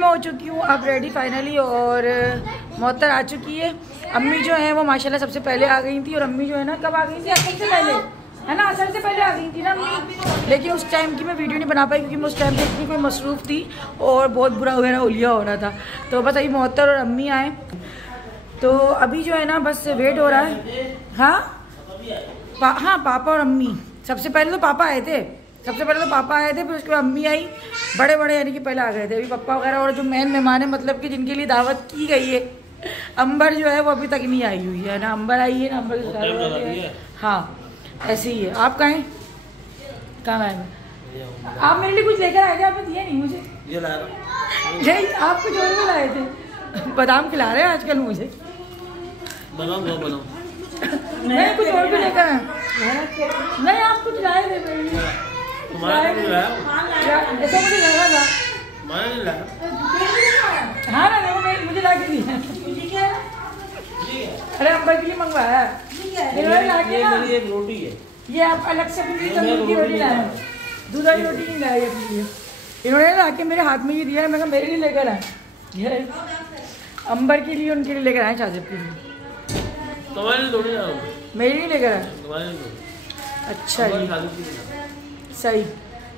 मैं हो चुकी हूँ अब रेडी फाइनली और मोहतर आ चुकी है। अम्मी जो है वो माशाल्लाह सबसे पहले आ गई थी और अम्मी जो है ना कब आ गई थी असर से पहले, है ना, असर से पहले आ गई थी ना अम्मी। लेकिन उस टाइम की मैं वीडियो नहीं बना पाई क्योंकि मैं उस टाइम पे इतनी कोई मसरूफ़ थी और बहुत बुरा वगैरह होलिया हो रहा था। तो बस अभी मोहतर और अम्मी आए तो अभी जो है ना बस वेट हो रहा है। हाँ हाँ पापा और अम्मी, सबसे पहले तो पापा आए थे, फिर उसके बाद अम्मी आई, बड़े बड़े यानी कि पहले आ गए थे। अभी पप्पा वगैरह और जो मेन मेहमान है मतलब कि जिनके लिए दावत की गई है, अंबर जो है वो अभी तक नहीं आई हुई है ना। अंबर आई है ना, अंबर हाँ ऐसे ही है। आप कहाँ आए? आप मेरे लिए कुछ लेकर आए थे, आपने दिया नहीं मुझे। ये ला रहा नहीं आप कुछ और भी लाए थे, बादाम खिला रहे हैं आजकल मुझे। बनाओ नहीं कुछ और भी लेकर आए। नहीं आप कुछ लाए थे मेरे लिए, ऐसा मुझे लगा था। हाँ ना नहीं मुझे ला के दिया। अरे अंबर के लिए मंगवाया है। ये रोटी है, ये आप अलग से अपनी तंदूर की रोटी लाए, दूध वाली रोटी नहीं लाई अपने लिए। इन्होंने ला के मेरे हाथ में ये दिया है, मैं कहा मेरे लिए लेकर आए, अंबर के लिए उनके लिए लेकर आए, शाजिब के लिए। मेरे लिए लेकर आए। अच्छा जी सही।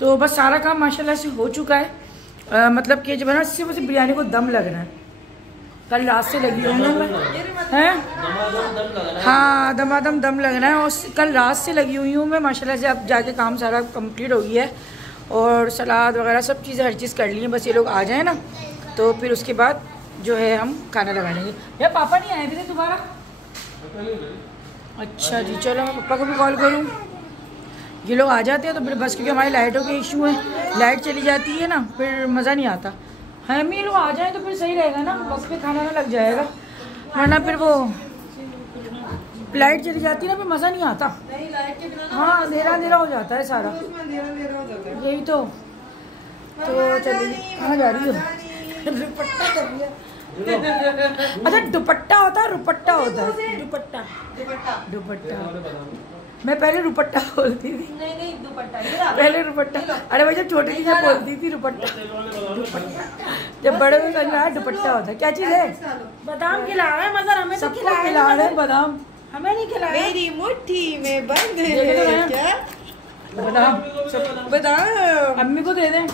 तो बस सारा काम माशाल्लाह से हो चुका है। मतलब कि जब है ना सिर्फ मुझे बिरयानी को दम लग रहा है, कल रात से लगी हुई हूँ मैं, हैं हाँ दमादम दम लग रहा है और कल रात से लगी हुई हूँ मैं माशाल्लाह से। अब जाके काम सारा कंप्लीट हो गया है और सलाद वगैरह सब चीज़ें हर चीज़ कर ली हैं। बस ये लोग आ जाए ना तो फिर उसके बाद जो है हम खाना लगा लेंगे। यार पापा नहीं आए थे दोबारा? अच्छा जी चलो मैं पापा को भी कॉल करूँ। ये लोग आ जाते हैं तो फिर बस क्योंकि हमारी लाइटों के इशू है, लाइट चली जाती है ना फिर मज़ा नहीं आता। हाँ अम्मी लोग आ जाए तो फिर सही रहेगा ना, बस पे खाना ना लग जाएगा, वरना फिर वो लाइट चली जाती है ना फिर मज़ा नहीं आता। हाँ अंधेरा हो जाता है सारा, यही तो चलिए कहाँ जा रही हो? दुपट्टा कर लिया। अच्छा दुपट्टा होता है, रुपट्टा होता है? दुपट्टा मैं पहले रुपट्टा बोलती थी। नहीं दुपट्टा पहले रुपट्टा। अरे भाई जब छोटी थी जब बोलती थी रुपट्टा, जब बड़े में समझ आया दुपट्टा होता है। क्या चीज़ है? बादाम खिला रहा है मगर हमें सबको खिला रहे हैं बादाम, हमें नहीं खिला। मेरी मुट्ठी में बंद है क्या बादाम? अम्मी को दे दें,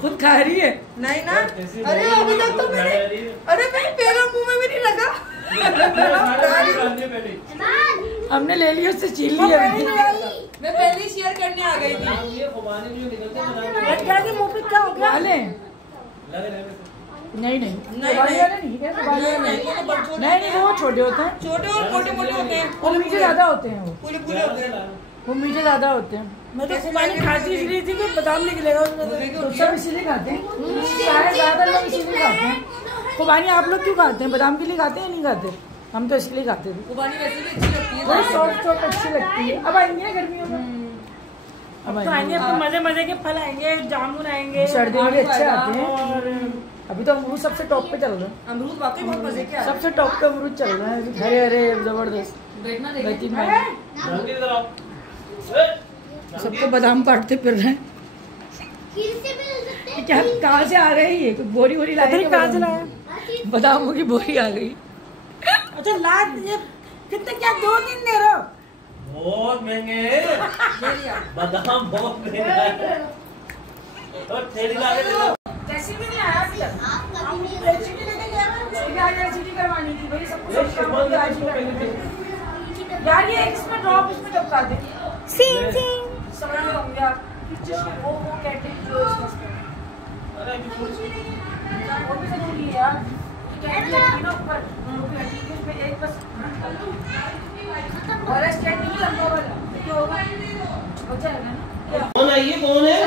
खुद खा रही है। नहीं ना, अरे अभी तक तो मैंने, अरे नहीं मेरा मुंह में भी नहीं लगा। हमने ले लिया उससे छीन लिया। मैं पहले शेयर करने आ गई थी। मुँह पे क्या हो गया? नहीं वो छोटे होते हैं, छोटे और मोटे मोटे होते हैं, वो मीठे ज्यादा होते हैं, वो पूरे पूरे होते हैं, वो मीठे ज्यादा होते हैं। मैं तो खुबानी खाती इसलिए थी कि बादाम निकलेगा तो सब इसीलिए खाते हैं, सारे ज्यादा लोग इसीलिए खाते हैं। खुबानी आप लोग क्यों खाते हैं? बादाम के लिए खाते हैं या नहीं खाते? हम तो इसलिए खाते थे। खुबानी वैसे भी अच्छी लगती है, थोड़ी सॉफ्ट अच्छी लगती है। अब आएंगे ना गर्मियों में, अब आएंगे मजे के फल आएंगे, जामुन आएंगे, सर्दियों में अच्छे आते हैं। और अभी तो अमरूद सबसे टॉप पे चल रहा है। अमरूद वाकई बहुत मजे के सबसे टॉप पे अमरूद चल रहा है, हरे हरे जबरदस्त। सबको बादाम काटते फिर रहे हैं। क्या कहाँ से आ गई है? बोरी बोरी ला रही है, बादामों की बोरी आ गई। अच्छा लाद ये कितने, क्या 2-3 दे रहे हो? बहुत महंगे बादाम, बहुत महंगा और थैली ला के दो। कैसी भी नहीं आया अभी तक। करवानी थी भाई सबको यार, ये इसमें ड्रॉप इसमें टपका दे। समझ रहे होंगे आप, वो कहते हैं जो वो भी जरूरी है यार, ऊपर एक बस और स्टैंड नहीं लंबा वाला क्या होगा, हो जाएगा ना। कौन है ये? कौन है?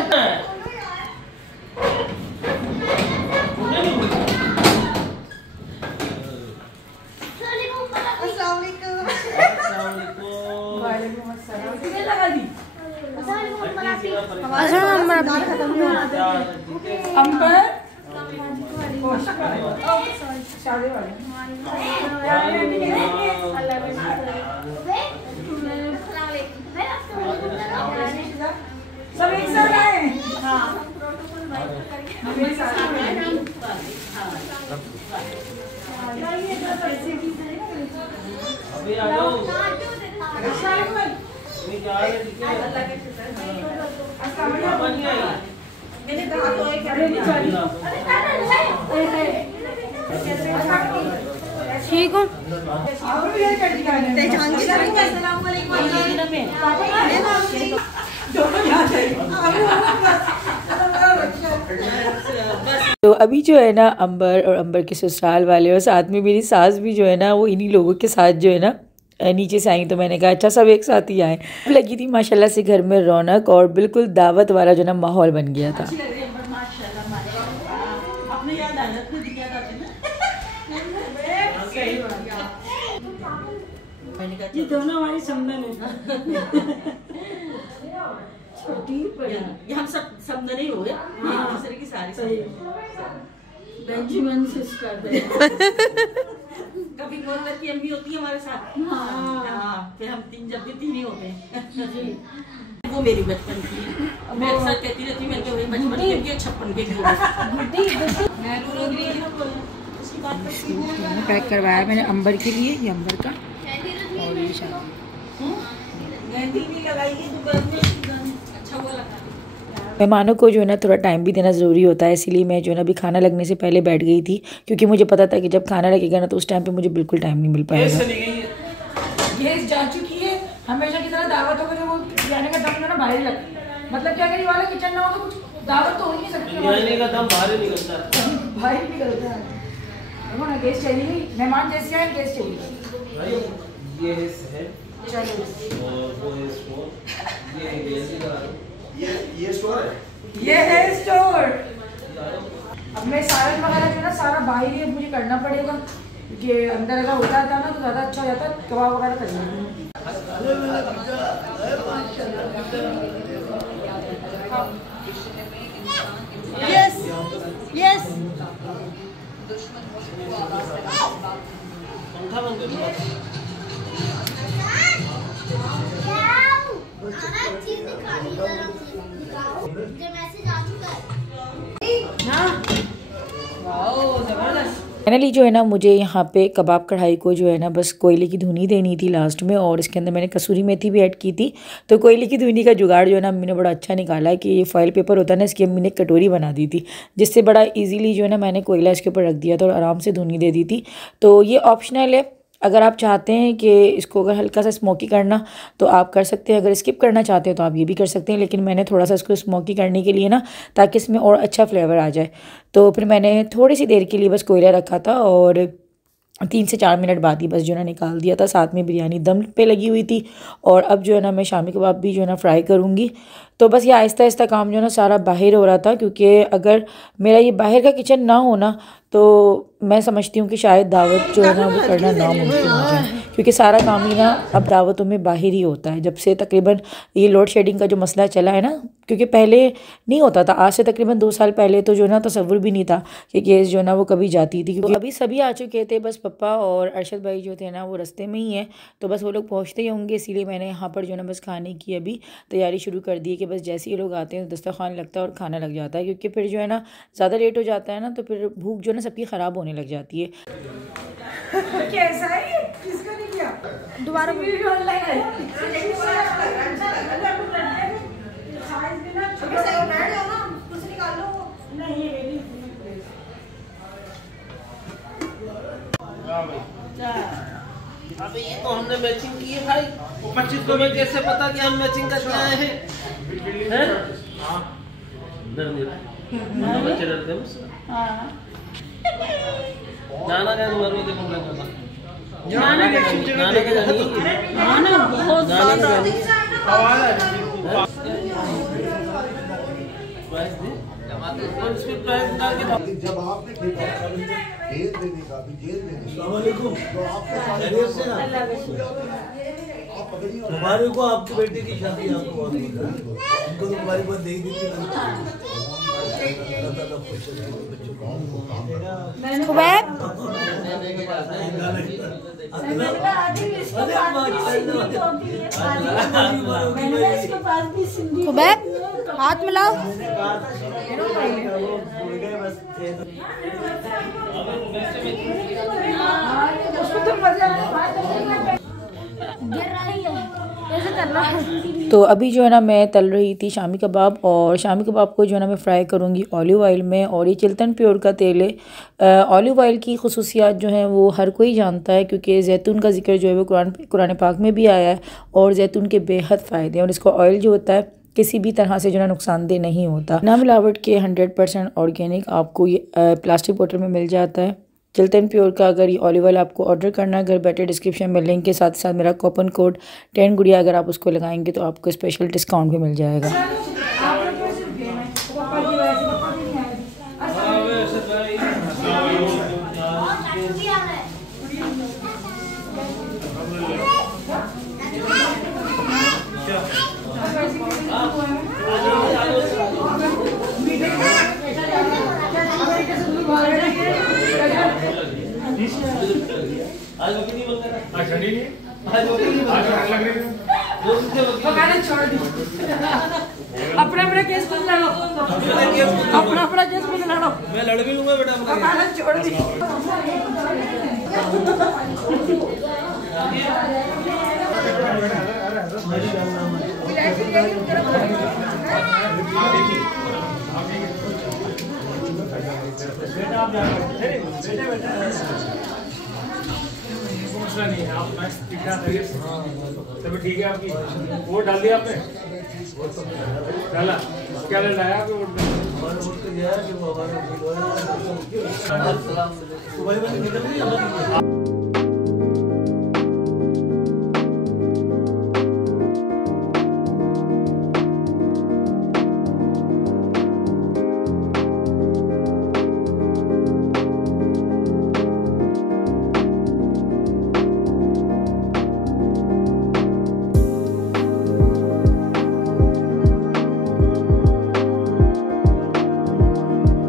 सब एक साथ आए। हाँ अभी आ जाओ। ठीक हूँ। तो अभी जो है ना अंबर और अंबर के ससुराल वाले और साथ में मेरी सास भी जो है ना वो इन्हीं लोगों के साथ जो है ना नीचे से आई। तो मैंने कहा अच्छा सब एक साथ ही आए। लगी थी माशाल्लाह से घर में रौनक और बिल्कुल दावत वाला जो ना माहौल बन गया था। ये दोनों हमारी समदन है। ये हम सब समदन ही हो गए, एक दूसरे की सारी बेंजामिन सिस्टर कभी मोहम्मद की अम्मी होती है हमारे साथ। हाँ, फिर हम तीन जब भी तीन ही होते हैं जी। वो मेरी बचपन की है। मैं अक्सर कहती रहती हूँ मैं वही बचपन के लिए 56 के मैंने पैक करवाया मैंने अंबर के लिए, ये अंबर का और ये शादी। मेहमानों को जो है ना थोड़ा टाइम भी देना ज़रूरी होता है, इसीलिए मैं जो है ना अभी खाना लगने से पहले बैठ गई थी, क्योंकि मुझे पता था कि जब खाना लगेगा ना तो उस टाइम पे मुझे बिल्कुल टाइम नहीं मिल पाएगा। ये जा चुकी है हमेशा की तरह दावतों का जो वो जाने का दम ना बाहर लगता है, मतलब क्या करी वाला किचन ना हो तो कुछ दावत तो हो नहीं सकती, बिरयानी का दम बाहर निकलता है, बाहर निकलता है। देखो ना गेस्ट चली गई, मेहमान जैसे आए गेस्ट चली गई। भाई ये है चलो और वो है स्टोर, ये स्टोर है, ये है स्टोर। अब मैं सालन वगैरह जो है ना सारा बाहर ही मुझे करना पड़ेगा, क्योंकि अंदर अगर होता था ना तो ज़्यादा अच्छा हो जाता, कबाब वगैरह कर लेंगे। यस यस पंखा बंद कर दो। फाइनली जो है ना मुझे यहाँ पे कबाब कढ़ाई को जो है ना बस कोयले की धुनी देनी थी लास्ट में, और इसके अंदर मैंने कसूरी मेथी भी ऐड की थी। तो कोयले की धुनी का जुगाड़ जो है ना अम्मी ने बड़ा अच्छा निकाला है कि ये फॉइल पेपर होता है ना, इसकी अम्मी ने कटोरी बना दी थी, जिससे बड़ा इजीली जो है ना मैंने कोयला इसके ऊपर रख दिया था और आराम से धुनी दे दी थी। तो ये ऑप्शनल है, अगर आप चाहते हैं कि इसको अगर हल्का सा स्मोकी करना तो आप कर सकते हैं, अगर स्किप करना चाहते हो तो आप ये भी कर सकते हैं, लेकिन मैंने थोड़ा सा इसको स्मोकी करने के लिए ना ताकि इसमें और अच्छा फ्लेवर आ जाए, तो फिर मैंने थोड़ी सी देर के लिए बस कोयला रखा था और 3 से 4 मिनट बाद ही बस जो है ना निकाल दिया था। साथ में बिरयानी दम पे लगी हुई थी और अब जो है ना मैं शामी कबाब भी जो है ना फ्राई करूँगी। तो बस ये आहिस्ता आहिस्ता काम जो है ना सारा बाहर हो रहा था, क्योंकि अगर मेरा ये बाहर का किचन ना होना तो मैं समझती हूँ कि शायद दावत जो है ना वो करना नामुमकिन हो जाए, क्योंकि सारा काम ही ना अब दावतों में बाहर ही होता है। जब से तकरीबन ये लोड शेडिंग का जो मसला चला है ना, क्योंकि पहले नहीं होता था, आज से तकरीबन 2 साल पहले तो जो है ना तसव्वुर भी नहीं था कि गैस जो है ना वो कभी जाती थी, क्योंकि अभी सभी आ चुके थे, बस पप्पा और अरशद भाई जो थे ना वो रास्ते में ही हैं, तो बस वो लोग पहुँचते ही होंगे, इसीलिए मैंने यहाँ पर जो है ना बस खाने की अभी तैयारी शुरू कर दी है कि बस जैसे ही लोग आते हैं दस्तरखान लगता है और खाना लग जाता है, क्योंकि फिर जो है ना ज़्यादा लेट हो जाता है ना तो फिर भूख जो है ना सबकी ख़राब होने लग जाती है। कैसा है ये? किसका नहीं किया? दोबारा वीडियो ऑनलाइन है। कुछ निकाल लो। नहीं अबे ये तो हमने मैचिंग की है भाई, 25 को में कैसे पता कि हम मैचिंग करके आए हैं? हैं? डर नहीं, बच्चे डरते हैं मुझसे। जाना क्या तुम्हारे को देखो मैं जाना बहुत ज्यादा जब आपने जेल देने का भी जेल देने हमारे को आपकी बेटे की शादी आपको बहुत उनको तो तुम्हारी बात देख दी थी। खुबैब हाथ मिलाओ। उसको तो मजा तो अभी जो है ना मैं तल रही थी शामी कबाब, और शामी कबाब को जो है ना मैं फ्राई करूँगी ऑलिव ऑयल में। और ये चिल्तन प्योर का तेल है। ऑलिव ऑयल की खुसूसियात जो हैं वो हर कोई जानता है, क्योंकि जैतून का जिक्र जो है वो कुरान पाक में भी आया है, और जैतून के बेहद फ़ायदे हैं। और इसका ऑयल जो होता है किसी भी तरह से जो है नुकसानदेह नहीं होता। ना मिलावट के 100% ऑर्गेनिक आपको ये प्लास्टिक बोतल में मिल जाता है। चिल्तन प्योर का अगर ये ऑलिव ऑयल आपको ऑर्डर करना है, घर बैठे डिस्क्रिप्शन में लिंक के साथ साथ मेरा कूपन कोड 10 गुड़िया अगर आप उसको लगाएंगे तो आपको स्पेशल डिस्काउंट भी मिल जाएगा। आज वकील नहीं बनता है। आज ठंडी नहीं आज वकील नहीं बनता है। आज लग रही है। वो उसके वकील पकाना छोड़ दो। अपना केस खुद लड़ो, अपना केस खुद लड़ो। मैं लड़ भी लूंगा बेटा। पकाना छोड़ दो। मसला नहीं है, आप मैच दिखा देंगे। तभी ठीक है। आपकी वोट डाल दिया आपने? डाला? क्या डाला आपके वोट में?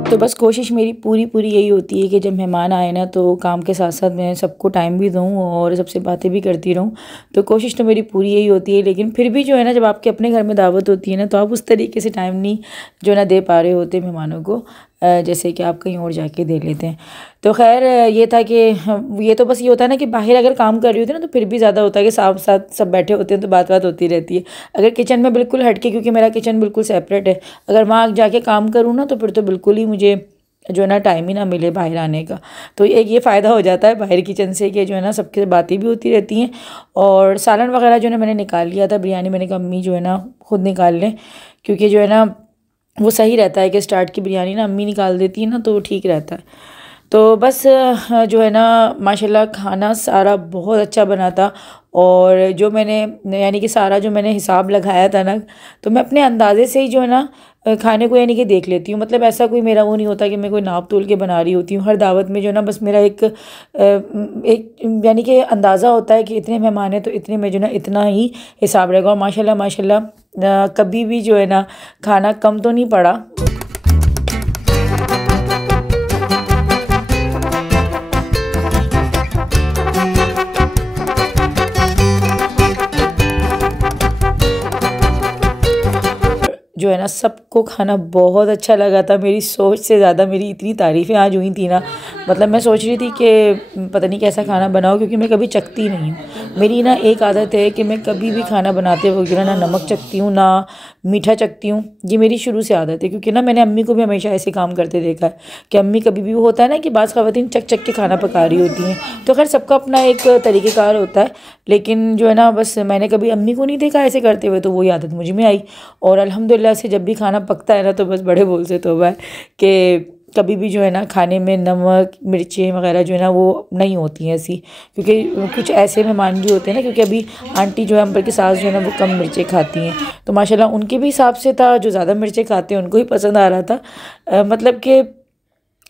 तो बस कोशिश मेरी पूरी यही होती है कि जब मेहमान आए ना तो काम के साथ साथ मैं सबको टाइम भी दूँ और सबसे बातें भी करती रहूँ। तो कोशिश तो मेरी पूरी यही होती है, लेकिन फिर भी जो है ना जब आपके अपने घर में दावत होती है ना तो आप उस तरीके से टाइम नहीं जो है ना दे पा रहे होते मेहमानों को, जैसे कि आप कहीं और जाके दे लेते हैं। तो खैर ये था कि ये तो बस ये होता है ना कि बाहर अगर काम कर रही होती है ना तो फिर भी ज़्यादा होता है कि साथ सब बैठे होते हैं तो बात होती रहती है। अगर किचन में बिल्कुल हटके, क्योंकि मेरा किचन बिल्कुल सेपरेट है, अगर वहाँ जाके काम करूँ ना तो फिर तो बिल्कुल ही मुझे जो है ना टाइम ही ना मिले बाहर आने का। तो एक ये फ़ायदा हो जाता है बाहर किचन से कि जो है ना सबके बातें भी होती रहती हैं। और सालन वगैरह जो है ना मैंने निकाल लिया था, बिरयानी मैंने कहा अम्मी जो है ना खुद निकाल लें, क्योंकि जो है ना वो सही रहता है कि स्टार्ट की बिरयानी ना अम्मी निकाल देती है ना तो ठीक रहता है। तो बस जो है ना माशाल्लाह खाना सारा बहुत अच्छा बना था। और जो मैंने यानी कि सारा जो मैंने हिसाब लगाया था ना तो मैं अपने अंदाज़े से ही जो है ना खाने को यानी कि देख लेती हूँ। मतलब ऐसा कोई मेरा वो नहीं होता कि मैं कोई नाप तोल के बना रही होती हूँ। हर दावत में जो है ना बस मेरा एक यानी कि अंदाज़ा होता है कि इतने मेहमान हैं तो इतने में जो है ना इतना ही हिसाब रहेगा। और माशाल्लाह कभी भी जो है ना खाना कम तो नहीं पड़ा। जो है ना सबको खाना बहुत अच्छा लगा था। मेरी सोच से ज़्यादा मेरी इतनी तारीफ़ें आज हुई थी ना, मतलब मैं सोच रही थी कि पता नहीं कैसा खाना बनाओ, क्योंकि मैं कभी चखती नहीं हूँ। मेरी ना एक आदत है कि मैं कभी भी खाना बनाते वक्त जो है ना नमक चखती हूँ ना मीठा चखती हूँ। ये मेरी शुरू से आदत है, क्योंकि ना मैंने अम्मी को भी हमेशा ऐसे काम करते देखा है कि अम्मी कभी भी वो होता है ना कि बाज़ ख़वातीन चख के खाना पका रही होती हैं। तो खैर सबका अपना एक तरीक़ेकार होता है, लेकिन जो है ना बस मैंने कभी अम्मी को नहीं देखा ऐसे करते हुए, तो वही आदत मुझ में आई। और अल्हम्दुलिल्लाह से जब भी खाना पकता है ना तो बस बड़े बोल से तौबा है कि कभी भी जो है ना खाने में नमक मिर्चें वगैरह जो है ना वो नहीं होती हैं ऐसी, क्योंकि कुछ ऐसे मेहमान भी होते हैं ना, क्योंकि अभी आंटी जो है अंबर की सास जो है ना वो कम मिर्चें खाती हैं, तो माशाल्लाह उनके भी हिसाब से था। जो ज़्यादा मिर्चें खाते हैं उनको ही पसंद आ रहा था। मतलब कि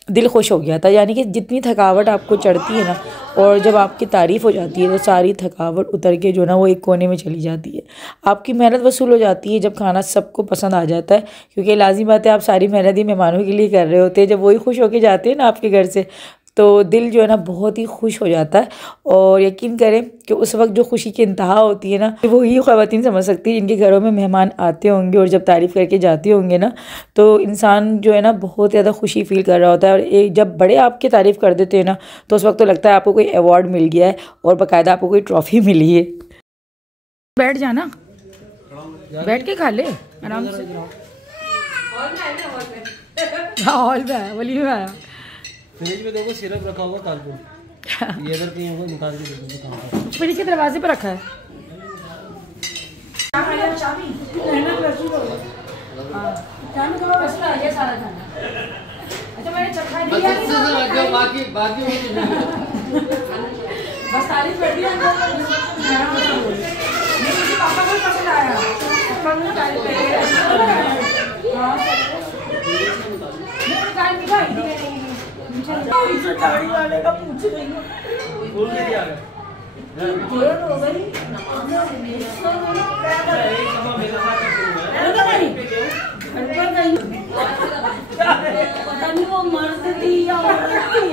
दिल खुश हो गया था। यानी कि जितनी थकावट आपको चढ़ती है ना और जब आपकी तारीफ़ हो जाती है तो सारी थकावट उतर के जो ना वो एक कोने में चली जाती है। आपकी मेहनत वसूल हो जाती है जब खाना सबको पसंद आ जाता है, क्योंकि लाज़मी बात है आप सारी मेहनत ही मेहमानों के लिए कर रहे होते हैं। जब वही खुश होके जाते हैं ना आपके घर से तो दिल जो है ना बहुत ही खुश हो जाता है। और यकीन करें कि उस वक्त जो खुशी की इंतहा होती है ना, वो ही ख़वातीन समझ सकती है जिनके घरों में मेहमान आते होंगे और जब तारीफ़ करके जाते होंगे ना, तो इंसान जो है ना बहुत ज़्यादा खुशी फील कर रहा होता है। और एक जब बड़े आपकी तारीफ़ कर देते हैं ना, तो उस वक्त तो लगता है आपको कोई अवार्ड मिल गया है और बाकायदा आपको कोई ट्रॉफ़ी मिली है। बैठ जाना, बैठ के खा ले आराम से। हाँ हॉल में आया, वली में आया। फ्रिज में देखो सिरप रखा होगा कालपुर, ये अगर कहीं होगा निकाल के देखो कहाँ पर। फ्रिज के दरवाजे पर रखा है। अच्छा मैंने चखा दिया, बाकी बस तारीफ कर दिया। पापा को पसंद आया, पापा ने तारीफ साड़ी वाले का पूछ रही हूँ। पता नहीं वो मर्द थी या औरत थी।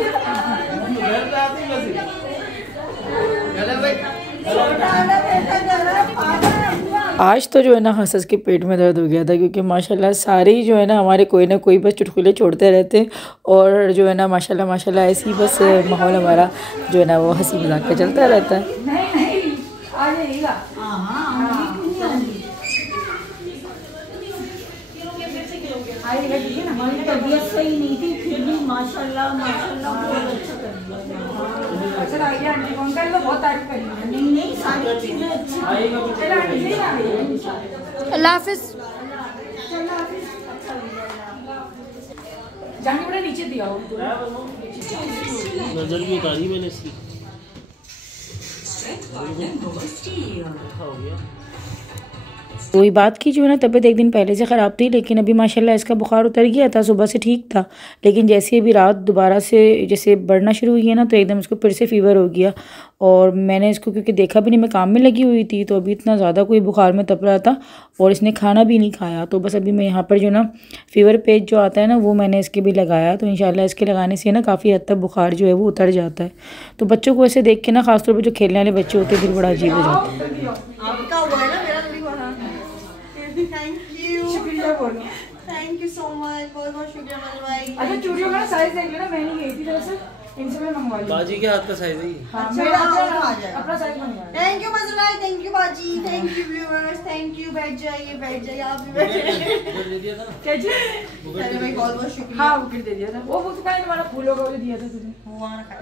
आज तो जो है ना हंस हंस के पेट में दर्द हो गया था, क्योंकि माशाल्लाह सारे ही जो है ना हमारे कोई ना कोई बस चुटकुले छोड़ते रहते हैं। और जो है ना माशाल्लाह ऐसे ही बस माहौल हमारा जो है ना वो हंसी मजाक का चलता रहता है। हमारी तबीयत सही नहीं थी, फिर भी माशाल्लाह बहुत अच्छा कर दिया। बहुत तारीफ करी। नहीं सारी चीजें अच्छी। अल्लाह हाफिज। जाने बड़ा नीचे दिया हो, नजर भी उतारी मैंने इसकी। वही बात की जो है ना, तबीयत एक दिन पहले से ख़राब थी, लेकिन अभी माशाल्लाह इसका बुखार उतर गया था। सुबह से ठीक था, लेकिन जैसे अभी रात दोबारा से जैसे बढ़ना शुरू हुई है ना, तो एकदम इसको फिर से फ़ीवर हो गया। और मैंने इसको क्योंकि देखा भी नहीं, मैं काम में लगी हुई थी, तो अभी इतना ज़्यादा कोई बुखार में तप रहा था और इसने खाना भी नहीं खाया। तो बस अभी मैं यहाँ पर जो ना फ़ीवर पेज जो आता है ना, वो मैंने इसके भी लगाया। तो इंशाल्लाह इसके लगाने से ना काफ़ी हद तक बुखार जो है वो उतर जाता है। तो बच्चों को ऐसे देख के ना, खासतौर पर जो खेलने वाले बच्चे होते हैं, फिर बड़ा अजीब हो जाता है। थैंक यू सो मच, बहुत बहुत शुक्रिया मजल भाई। अच्छा चूड़ियों का साइज देख लेना, मैं नहीं गई थी दरअसल, इनसे मैं मंगवा ली। बाजी के हाथ का साइज है ये। हाँ, अच्छा, मेरा आ जाएगा। अपना साइज मंगवा। थैंक यू मजल भाई, थैंक यू बाजी, thank you viewers, thank you. बैठ जाइए आप भी बैठ जाइए। दे दिया था ना। क्या जी? चलो भाई बहुत बहुत शुक्रिया। हाँ बुकेट दे दिया था। वो बुक का तुम्हारा फूलों का वो दिया था तुमने, वो वहाँ रखा है।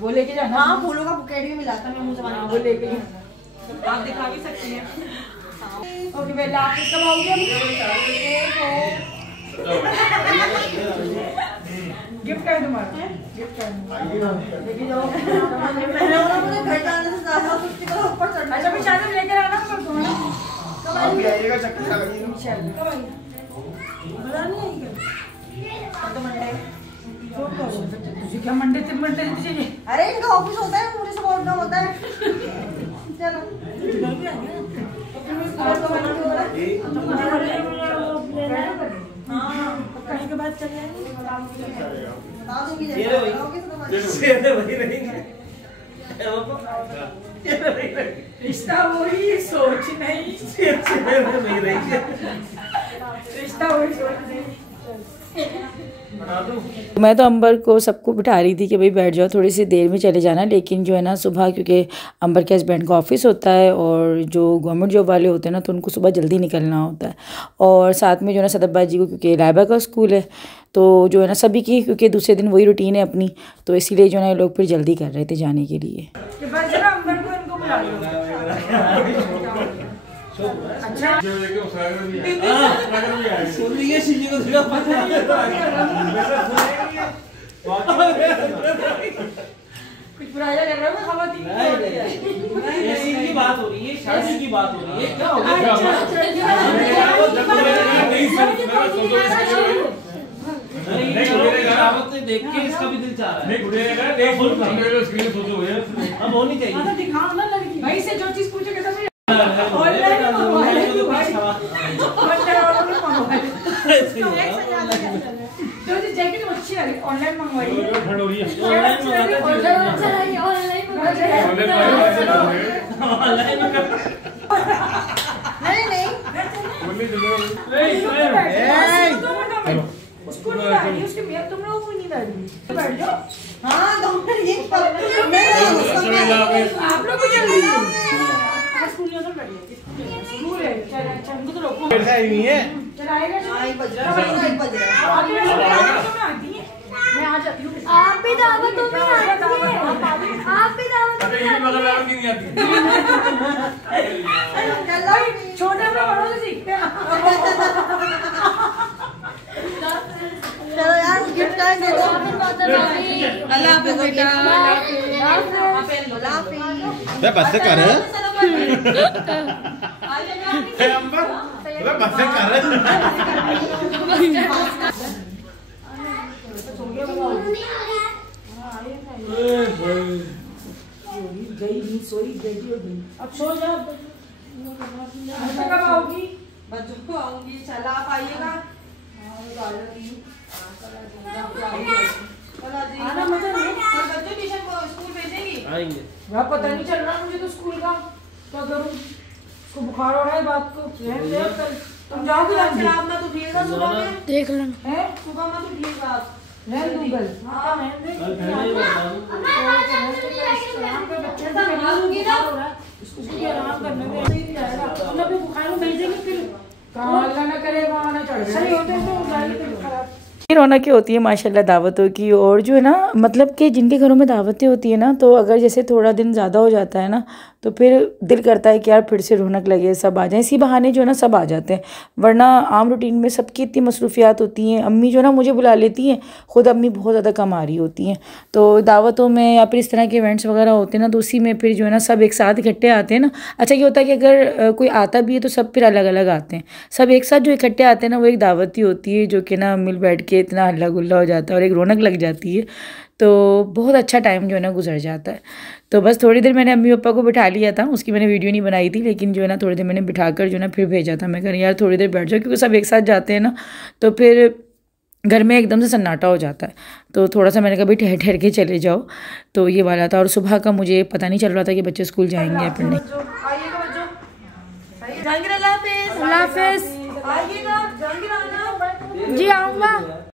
वो लेके जाना। हाँ फूलों का बुकेट भी मिला था, मैं मुंह से वो लेके आप दिखा भी सकती हैं। ओके बेटा, आप कब आओगे? गिफ्ट का है तुम्हारा, गिफ्ट का है, लेके जाओ। मुझे घर जाने से ज्यादा उसकी तरफ ऊपर चढ़ना। अच्छा भी शायद लेकर आना पर तुम्हारा कब आइएगा? चक्कर लगाइए इंशाल्लाह। कब आइए? बता नहीं आएगा तो मंडे। तुझे क्या मंडे तीन मंडे चाहिए? अरे इनका ऑफिस होता है, मुझे सपोर्ट का होता है। चलो कहीं के बाद चल जाएंगे। रिश्ता वही सोच नहीं, रिश्ता वही सोच नहीं। मैं तो अंबर को सबको बिठा रही थी कि भाई बैठ जाओ, थोड़ी सी देर में चले जाना। लेकिन जो है ना सुबह, क्योंकि अंबर के हस्बैंड का ऑफिस होता है और जो गवर्नमेंट जॉब वाले होते हैं ना, तो उनको सुबह जल्दी निकलना होता है। और साथ में जो है ना सदब्बा जी को, क्योंकि लाइबा का स्कूल है, तो जो है ना सभी की, क्योंकि दूसरे दिन वही रूटीन है अपनी, तो इसीलिए जो है ना लोग फिर जल्दी कर रहे थे जाने के लिए। अच्छा सुन रही है शिजी को देखा कुछ बुराइयां कर रहे हो खवातीन ऐसी की बात हो रही है, शादी की बात हो रही है। क्या हो गया? देख के इसका भी दिल चाह रहा है। अब होनी चाहिए। दिखाओ ना लड़की भाई से, जो चीज पूछोगे सब जैकेट अच्छी ऑनलाइन मंगवाइए। ठंड हो रही है। नहीं नहीं उसको नहीं आ रही, उसके मेरे तुम लोगों को नहीं आ रही। बैठ जाओ। हाँ तो फिर ये आप लोग को जल्दी स्कूल है। चलो अच्छा हमको तो रोको। ऐसा ही नहीं है। चलाएगा आई बज रहा है मैं आ जाती हूँ। आप भी दावतों में आती है, आप भी दावतों में ये मगर लगा क्यों नहीं आती? छोटे में बड़ों से सीखते हैं। चलो यार गिफ्ट टाइम दे दो। अल्लाह हाफिज़ बेटा। मैं बस से कर बस से कर गई नहीं सोई गई हो गई। अब सो जाओ। कब आओगी? बच्चों को आऊंगी। चला आप आइएगा। आना मजा नहीं। बच्चों ट्यूशन को स्कूल भेजेंगी? आएंगे। वह पता नहीं चल रहा मुझे तो स्कूल का क्या करूं। उसको बुखार हो रहा है बात को। तुम जाओगे आप मत उठिएगा सुबह में। देख लो हैं? सुबह मत उठिएगा आप। रहन दूंगा। हाँ अल्लाह ना करे वहाँ ना चढ़ जाए। रौनक होती है माशाल्लाह दावतों की। और जो है ना मतलब कि जिनके घरों में दावतें होती है ना, तो अगर जैसे थोड़ा दिन ज़्यादा हो जाता है ना, तो फिर दिल करता है कि यार फिर से रौनक लगे, सब आ जाएं। इसी बहाने जो है ना सब आ जाते हैं, वरना आम रूटीन में सबकी इतनी मसरूफियात होती हैं। अम्मी जो है ना मुझे बुला लेती हैं, ख़ुद अम्मी बहुत ज़्यादा कम आ रही होती हैं। तो दावतों में या फिर इस तरह के इवेंट्स वगैरह होते हैं ना, तो उसी में फिर जो है ना सब एक साथ इकट्ठे आते हैं ना। अच्छा ये होता है कि अगर कोई आता भी है तो सब फिर अलग अलग आते हैं। सब एक साथ जो इकट्ठे आते हैं ना, वो एक दावत ही होती है, जो कि ना मिल बैठ के इतना हल्ला गुल्ला हो जाता है और एक रौनक लग जाती है। तो बहुत अच्छा टाइम जो है ना गुजर जाता है। तो बस थोड़ी देर मैंने अम्मी पापा को बिठा लिया था, उसकी मैंने वीडियो नहीं बनाई थी, लेकिन जो है ना थोड़ी देर मैंने बिठाकर जो है ना फिर भेजा था। मैं कह रही यार थोड़ी देर बैठ जाओ, क्योंकि सब एक साथ जाते हैं ना, तो फिर घर में एकदम से सन्नाटा हो जाता है। तो थोड़ा सा मैंने कहा भाई ठहर ठहर के चले जाओ, तो ये वाला था। और सुबह का मुझे पता नहीं चल रहा था कि बच्चे स्कूल जाएंगे या फिर नहीं। अल्लाह हाफिज़। अल्लाह हाफिज़। आइएगा, जहांगीर आना। जी आऊँगा।